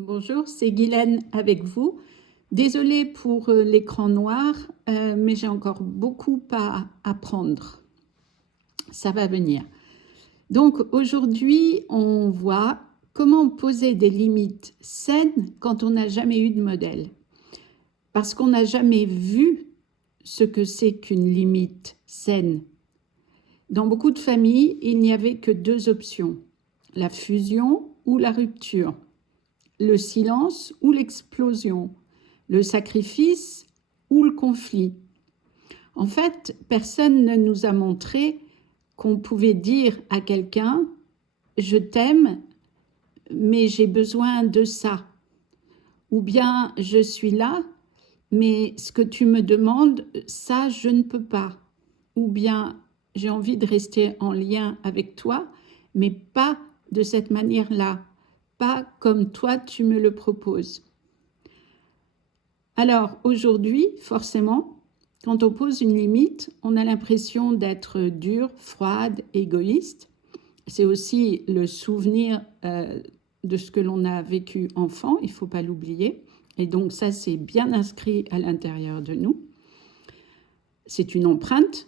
Bonjour, c'est Guylaine avec vous. Désolée pour l'écran noir, mais j'ai encore beaucoup à apprendre. Ça va venir. Donc aujourd'hui, on voit comment poser des limites saines quand on n'a jamais eu de modèle. Parce qu'on n'a jamais vu ce que c'est qu'une limite saine. Dans beaucoup de familles, il n'y avait que deux options, la fusion ou la rupture. Le silence ou l'explosion, le sacrifice ou le conflit. En fait, personne ne nous a montré qu'on pouvait dire à quelqu'un « je t'aime, mais j'ai besoin de ça » ou bien « je suis là, mais ce que tu me demandes, ça je ne peux pas » ou bien « j'ai envie de rester en lien avec toi, mais pas de cette manière-là ». Pas comme toi tu me le proposes. Alors aujourd'hui, forcément, quand on pose une limite, on a l'impression d'être dure, froide, égoïste. C'est aussi le souvenir de ce que l'on a vécu enfant, il ne faut pas l'oublier. Et donc ça, c'est bien inscrit à l'intérieur de nous. C'est une empreinte.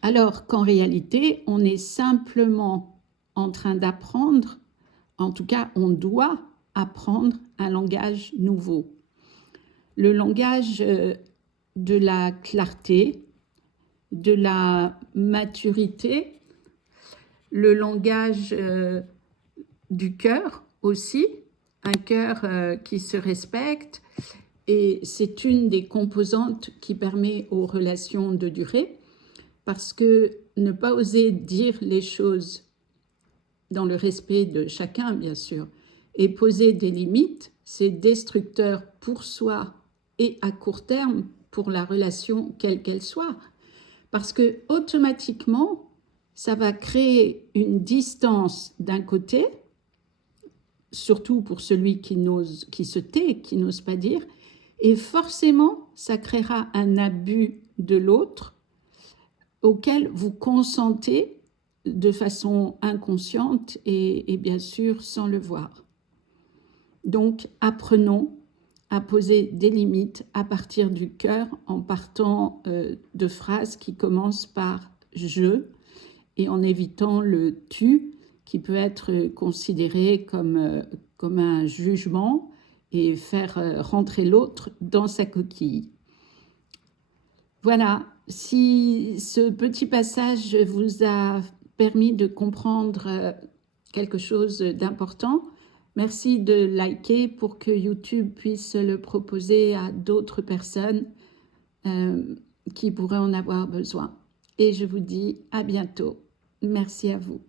Alors qu'en réalité, on est simplement en train d'apprendre. En tout cas, on doit apprendre un langage nouveau. Le langage de la clarté, de la maturité, le langage du cœur aussi, un cœur qui se respecte. Et c'est une des composantes qui permet aux relations de durer, parce que ne pas oser dire les choses dans le respect de chacun, bien sûr, et poser des limites, c'est destructeur pour soi et à court terme pour la relation quelle qu'elle soit. Parce que automatiquement, ça va créer une distance d'un côté, surtout pour celui qui se tait, qui n'ose pas dire, et forcément, ça créera un abus de l'autre auquel vous consentez de façon inconsciente et bien sûr sans le voir. Donc, apprenons à poser des limites à partir du cœur en partant de phrases qui commencent par « je » et en évitant le « tu » qui peut être considéré comme un jugement et faire rentrer l'autre dans sa coquille. Voilà, si ce petit passage vous a permis de comprendre quelque chose d'important, merci de liker pour que YouTube puisse le proposer à d'autres personnes qui pourraient en avoir besoin. Et je vous dis à bientôt. Merci à vous.